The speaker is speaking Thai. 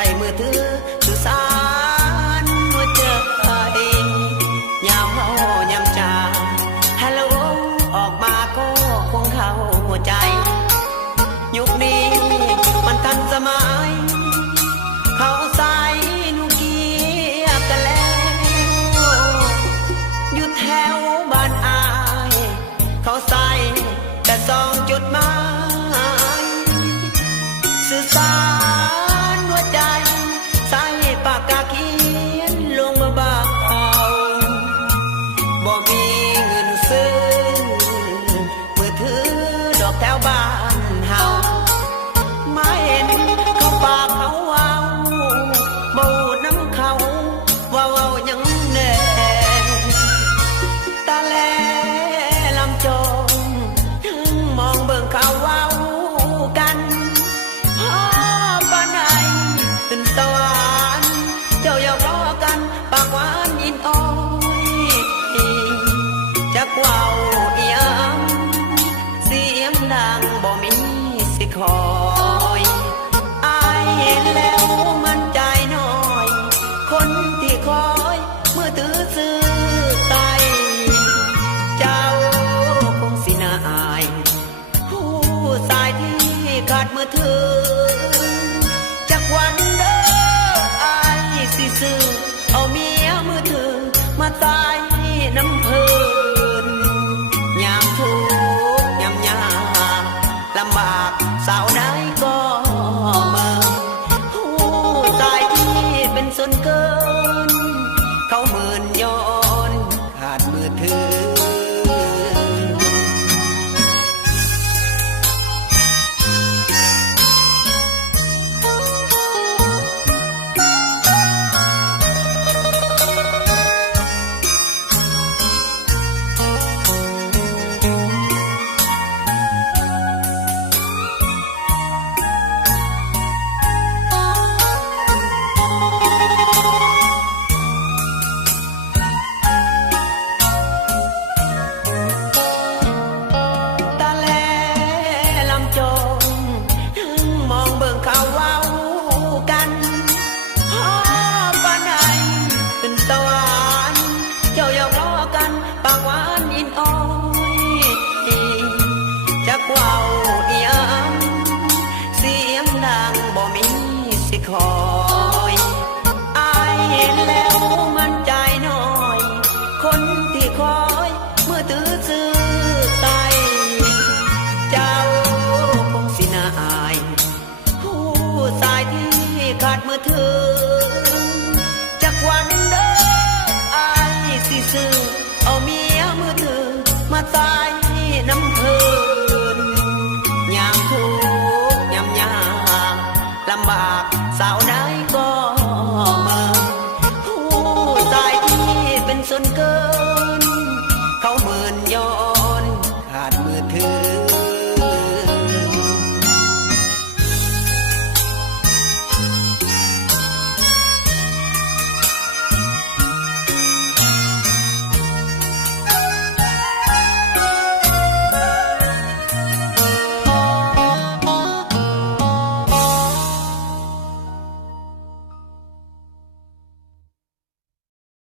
ส่มือถือสื่อสารหัวใจยามเมายามจาฮัลโหลออกมาก็คงเข้าหัวใจยุคนี้มันทันสมัยเขาใส่นูเกียกันแล้วอยู่แถวบ้านอายเขาใส่แต่2 จุดหมายสื่อสารหัวใจใส่ปากกาเขียนลงมาบ่าวบ่มีเงินซื้อมือถือดอกแถวบ้านเฮามาเห็นเขาปากเขาว้าวบ่น้ำเขาว้าวยังแน่ตาแลลำจงมองเบิ่งเขาว้าวกันพ่อปานใดขึ้นสวรรค์เจ้าอย่ารอกันปากหวานยินอ้อยจักว้าวอีหยังเสียงดังบ่มีสิคอยอายเห็นแล้วมันใจน้อยคนที่คอยมือถือซื้อไตเจ้าคงสิน่าอายผู้สายที่ขาดมือถือจากวันเด้ออายสิซื้อเอาเมียมือถือมาตายน้ำเพลินยามทุกข์ยามยากลำบากสาวใดก็เมินผู้สายที่เป็นส่วนเกินเขาหมื่นย้อนขาดมือถือจักว้าวอีหยังเสียงดังบ่มีสิคอยอายเห็นแล้วมันใจน้อยคนที่คอยมือถือซื้อไตเจ้าคงสิน่าอายผู้สายที่ขาดมือถือจักวันเด้ออายสิซื้อเอาเมียมือถือมาตายน้ำเพลินยามทุกข์ยามยากลำบากสาวใด